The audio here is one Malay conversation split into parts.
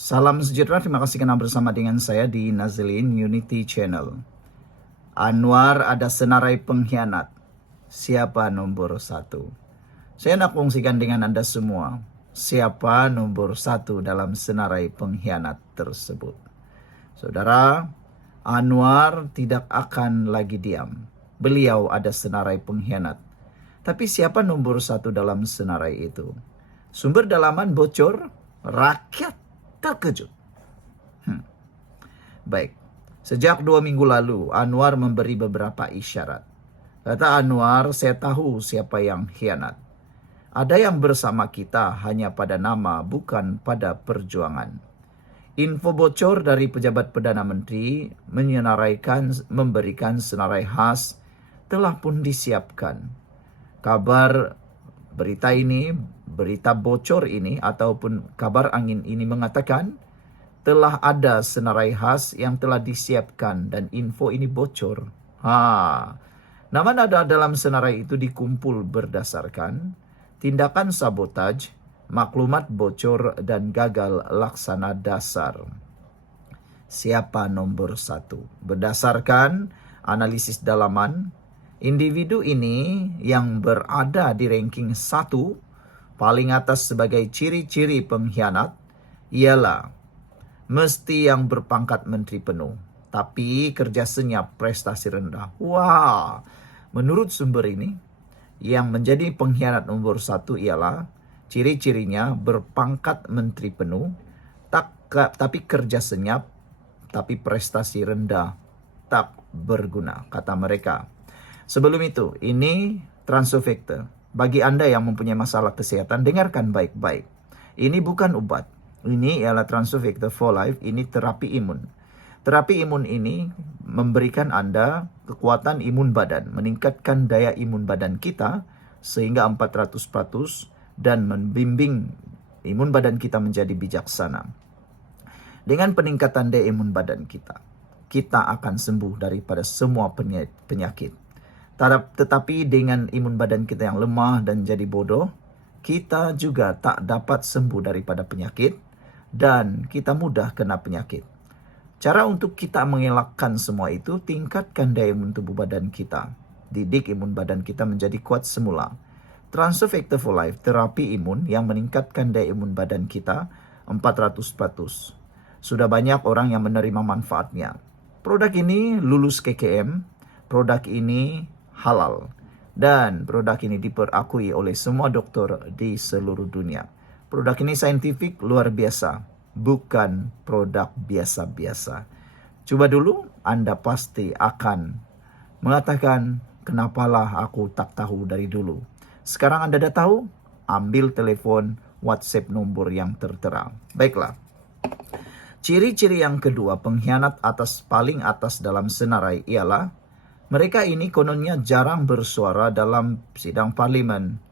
Salam sejahtera, terima kasih karena bersama dengan saya di Nazlin Unity Channel. Anwar ada senarai pengkhianat. Siapa nomor satu? Saya nak kongsikan dengan Anda semua. Siapa nomor satu dalam senarai pengkhianat tersebut? Saudara, Anwar tidak akan lagi diam. Beliau ada senarai pengkhianat. Tapi siapa nomor satu dalam senarai itu? Sumber dalaman bocor, rakyat terkejut. Baik, sejak 2 minggu lalu Anwar memberi beberapa isyarat. Kata Anwar, saya tahu siapa yang khianat. Ada yang bersama kita hanya pada nama, bukan pada perjuangan. Info bocor dari pejabat Perdana Menteri memberikan senarai khas telah pun disiapkan. Berita bocor ini ataupun kabar angin ini mengatakan telah ada senarai khas yang telah disiapkan dan info ini bocor. Nama nada dalam senarai itu dikumpul berdasarkan tindakan sabotaj, maklumat bocor dan gagal laksana dasar. Siapa nomor satu? Berdasarkan analisis dalaman, individu ini yang berada di ranking 1 paling atas sebagai ciri-ciri pengkhianat ialah mesti yang berpangkat menteri penuh, tapi kerja senyap prestasi rendah. Wah, menurut sumber ini, yang menjadi pengkhianat nomor satu ialah ciri-cirinya berpangkat menteri penuh, tapi kerja senyap, tapi prestasi rendah, tak berguna, kata mereka. Sebelum itu, ini Transofactor. Bagi Anda yang mempunyai masalah kesehatan, dengarkan baik-baik. Ini bukan obat. Ini ialah Transofactor for Life, ini terapi imun. Terapi imun ini memberikan Anda kekuatan imun badan, meningkatkan daya imun badan kita sehingga 400% dan membimbing imun badan kita menjadi bijaksana. Dengan peningkatan daya imun badan kita, kita akan sembuh daripada semua penyakit. Tetapi dengan imun badan kita yang lemah dan jadi bodoh, kita juga tak dapat sembuh daripada penyakit dan kita mudah kena penyakit. Cara untuk kita mengelakkan semua itu, tingkatkan daya imun tubuh badan kita. Didik imun badan kita menjadi kuat semula. Transofactor for Life, terapi imun yang meningkatkan daya imun badan kita 400%. Sudah banyak orang yang menerima manfaatnya. Produk ini lulus KKM, produk ini halal, dan produk ini diperakui oleh semua dokter di seluruh dunia. Produk ini saintifik luar biasa, bukan produk biasa-biasa. Coba dulu, Anda pasti akan mengatakan, kenapalah aku tak tahu dari dulu. Sekarang Anda dah tahu, ambil telepon WhatsApp nomor yang tertera. Baiklah. Ciri-ciri yang kedua pengkhianat paling atas dalam senarai ialah mereka ini kononnya jarang bersuara dalam sidang parlimen.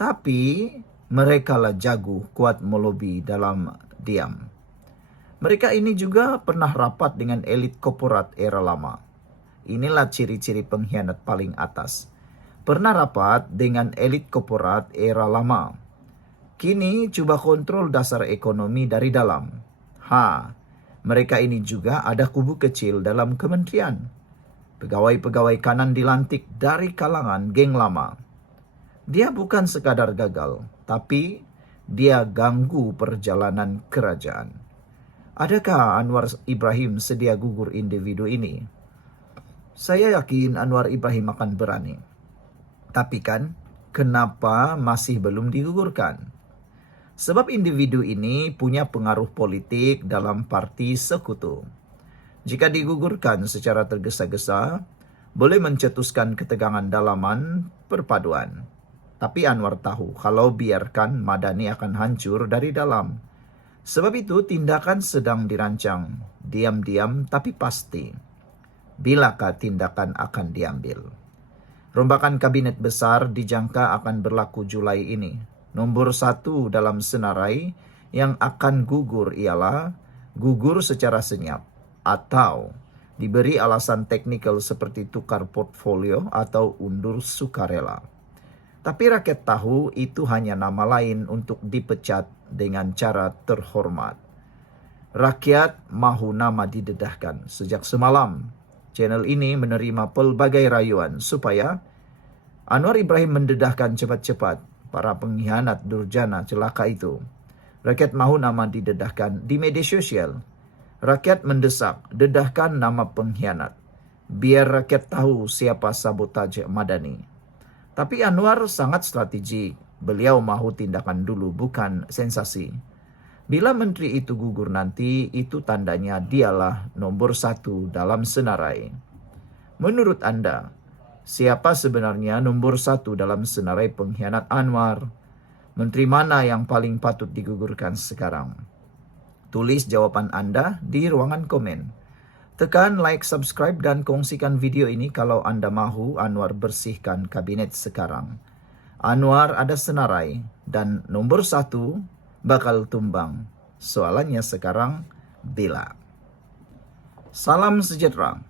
Tapi mereka lah jago kuat melobi dalam diam. Mereka ini juga pernah rapat dengan elit korporat era lama. Inilah ciri-ciri pengkhianat paling atas. Pernah rapat dengan elit korporat era lama. Kini coba kontrol dasar ekonomi dari dalam. Mereka ini juga ada kubu kecil dalam kementerian. Pegawai-pegawai kanan dilantik dari kalangan geng lama. Dia bukan sekadar gagal, tapi dia ganggu perjalanan kerajaan. Adakah Anwar Ibrahim sedia gugur individu ini? Saya yakin Anwar Ibrahim akan berani. Tapi kan, kenapa masih belum digugurkan? Sebab individu ini punya pengaruh politik dalam parti sekutu. Jika digugurkan secara tergesa-gesa, boleh mencetuskan ketegangan dalaman perpaduan. Tapi Anwar tahu kalau biarkan Madani akan hancur dari dalam. Sebab itu tindakan sedang dirancang, diam-diam tapi pasti. Bilakah tindakan akan diambil? Rombakan kabinet besar dijangka akan berlaku Julai ini. Nomor 1 dalam senarai yang akan gugur ialah gugur secara senyap atau diberi alasan teknikal seperti tukar portfolio atau undur sukarela. Tapi rakyat tahu itu hanya nama lain untuk dipecat dengan cara terhormat. Rakyat mahu nama didedahkan. Sejak semalam, channel ini menerima pelbagai rayuan supaya Anwar Ibrahim mendedahkan cepat-cepat para pengkhianat durjana celaka itu. Rakyat mahu nama didedahkan di media sosial. Rakyat mendesak, dedahkan nama pengkhianat. Biar rakyat tahu siapa sabotaj Madani. Tapi Anwar sangat strategik. Beliau mahu tindakan dulu, bukan sensasi. Bila menteri itu gugur nanti, itu tandanya dialah nomor 1 dalam senarai. Menurut Anda, siapa sebenarnya nomor 1 dalam senarai pengkhianat Anwar? Menteri mana yang paling patut digugurkan sekarang? Tulis jawaban Anda di ruangan komen. Tekan like, subscribe, dan kongsikan video ini kalau Anda mahu Anwar bersihkan kabinet sekarang. Anwar ada senarai dan nomor 1 bakal tumbang. Soalannya sekarang, bila. Salam sejahtera.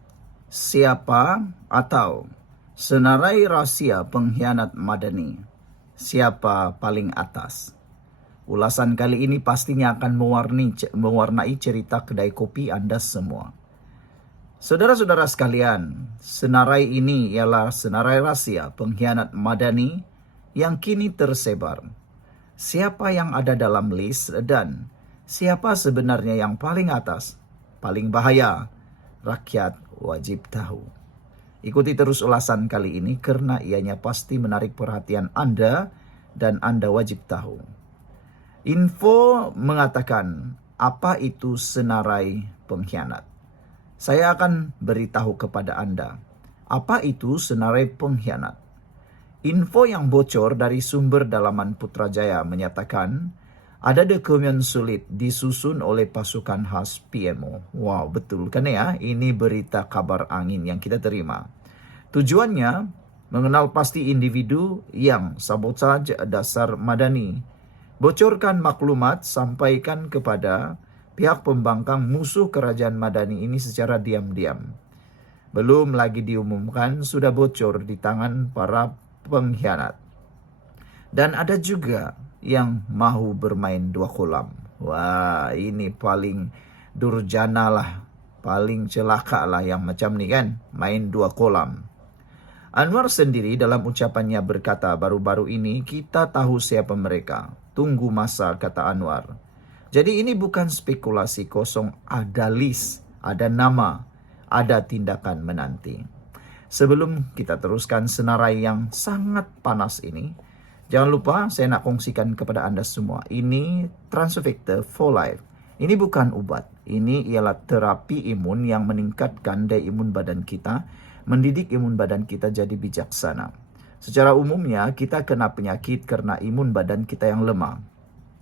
Siapa atau senarai rahasia pengkhianat Madani? Siapa paling atas? Ulasan kali ini pastinya akan mewarnai cerita kedai kopi Anda semua. Saudara-saudara sekalian, senarai ini ialah senarai rahasia pengkhianat Madani yang kini tersebar. Siapa yang ada dalam list dan siapa sebenarnya yang paling atas, paling bahaya? Rakyat wajib tahu. Ikuti terus ulasan kali ini karena ianya pasti menarik perhatian Anda dan Anda wajib tahu. Info mengatakan apa itu senarai pengkhianat. Saya akan beritahu kepada Anda apa itu senarai pengkhianat. Info yang bocor dari sumber dalaman Putrajaya menyatakan ada dokumen sulit disusun oleh pasukan khas PMO. Wow, betul kan ya? Ini berita kabar angin yang kita terima. Tujuannya mengenal pasti individu yang sabotaj dasar Madani. Bocorkan maklumat, sampaikan kepada pihak pembangkang musuh kerajaan Madani ini secara diam-diam. Belum lagi diumumkan, sudah bocor di tangan para pengkhianat. Dan ada juga yang mahu bermain 2 kolam. Wah, ini paling durjana lah, paling celaka lah yang macam ni kan, main 2 kolam. Anwar sendiri dalam ucapannya berkata baru-baru ini kita tahu siapa mereka. Tunggu masa, kata Anwar. Jadi ini bukan spekulasi kosong, ada list, ada nama, ada tindakan menanti. Sebelum kita teruskan senarai yang sangat panas ini, jangan lupa saya nak kongsikan kepada Anda semua. Ini Transovector for Life. Ini bukan obat. Ini ialah terapi imun yang meningkatkan daya imun badan kita, mendidik imun badan kita jadi bijaksana. Secara umumnya kita kena penyakit karena imun badan kita yang lemah.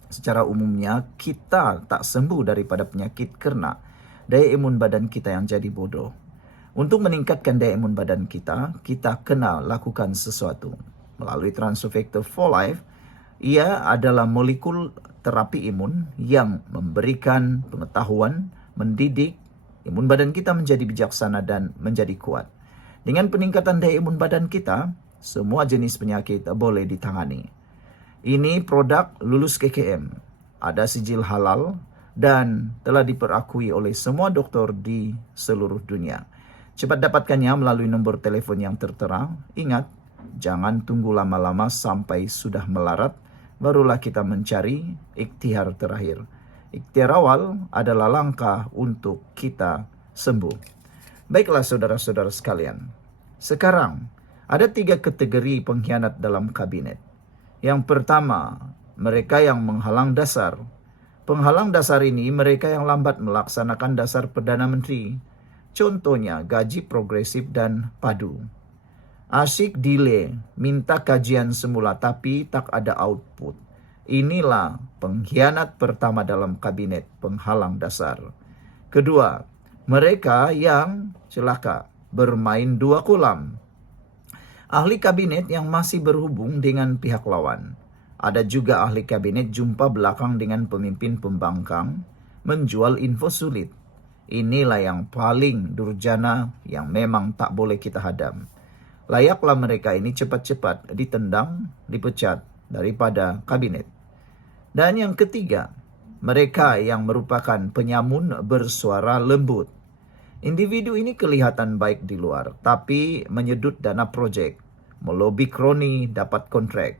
Secara umumnya kita tak sembuh daripada penyakit karena daya imun badan kita yang jadi bodoh. Untuk meningkatkan daya imun badan kita, kita kena lakukan sesuatu. Melalui Transovector for Life, ia adalah molekul terapi imun yang memberikan pengetahuan, mendidik imun badan kita menjadi bijaksana dan menjadi kuat. Dengan peningkatan daya imun badan kita, semua jenis penyakit boleh ditangani. Ini produk lulus KKM, ada sijil halal dan telah diperakui oleh semua doktor di seluruh dunia. Cepat dapatkannya melalui nombor telepon yang tertera. Ingat, jangan tunggu lama-lama sampai sudah melarat, barulah kita mencari ikhtiar terakhir. Ikhtiar awal adalah langkah untuk kita sembuh. Baiklah saudara-saudara sekalian, sekarang ada 3 kategori pengkhianat dalam kabinet. Yang pertama, mereka yang menghalang dasar. Penghalang dasar ini mereka yang lambat melaksanakan dasar Perdana Menteri. Contohnya gaji progresif dan padu. Asyik delay, minta kajian semula tapi tak ada output. Inilah pengkhianat pertama dalam kabinet penghalang dasar. Kedua, mereka yang celaka, bermain 2 kolam. Ahli kabinet yang masih berhubung dengan pihak lawan. Ada juga ahli kabinet jumpa belakang dengan pemimpin pembangkang, menjual info sulit. Inilah yang paling durjana yang memang tak boleh kita hadam. Layaklah mereka ini cepat-cepat ditendang, dipecat daripada kabinet. Dan yang ketiga, Mereka yang merupakan penyamun bersuara lembut. Individu ini kelihatan baik di luar, tapi menyedut dana proyek, melobi kroni dapat kontrak,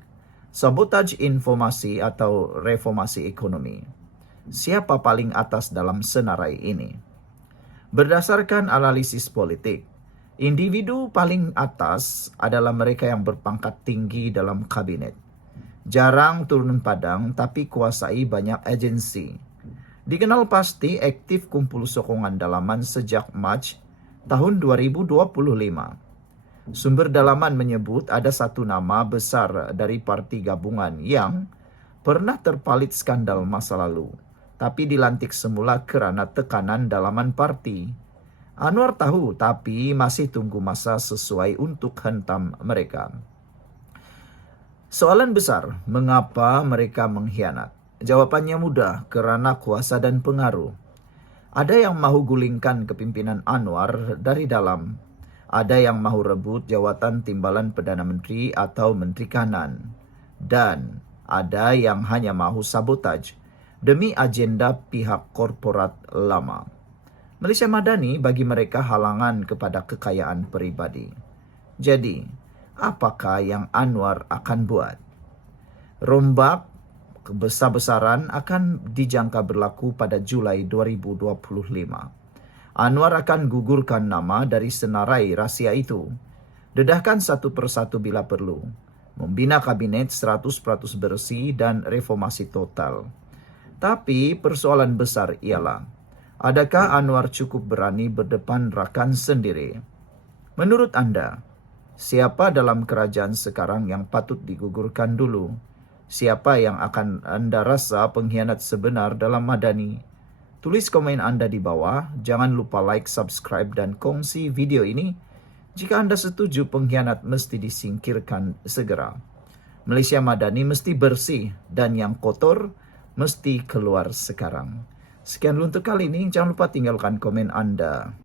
sabotaj informasi atau reformasi ekonomi. Siapa paling atas dalam senarai ini? Berdasarkan analisis politik, individu paling atas adalah mereka yang berpangkat tinggi dalam kabinet. Jarang turun padang tapi kuasai banyak agensi. Dikenal pasti aktif kumpul sokongan dalaman sejak Mac tahun 2025. Sumber dalaman menyebut ada satu nama besar dari parti gabungan yang pernah terpalit skandal masa lalu, tapi dilantik semula kerana tekanan dalaman parti. Anwar tahu tapi masih tunggu masa sesuai untuk hentam mereka. Soalan besar, mengapa mereka mengkhianat? Jawabannya mudah, kerana kuasa dan pengaruh. Ada yang mahu gulingkan kepimpinan Anwar dari dalam. Ada yang mahu rebut jawatan timbalan Perdana Menteri atau Menteri Kanan. Dan ada yang hanya mahu sabotaj demi agenda pihak korporat lama. Malaysia Madani bagi mereka halangan kepada kekayaan peribadi. Jadi, apakah yang Anwar akan buat? Rombak besar-besaran akan dijangka berlaku pada Julai 2025. Anwar akan gugurkan nama dari senarai rahsia itu. Dedahkan satu persatu bila perlu. Membina kabinet 100% bersih dan reformasi total. Tapi persoalan besar ialah, adakah Anwar cukup berani berdepan rakan sendiri? Menurut anda, siapa dalam kerajaan sekarang yang patut digugurkan dulu? Siapa yang akan anda rasa pengkhianat sebenar dalam Madani? Tulis komen anda di bawah. Jangan lupa like, subscribe dan kongsi video ini. Jika anda setuju pengkhianat mesti disingkirkan segera. Malaysia Madani mesti bersih dan yang kotor mesti keluar sekarang. Sekian untuk kali ini. Jangan lupa tinggalkan komen anda.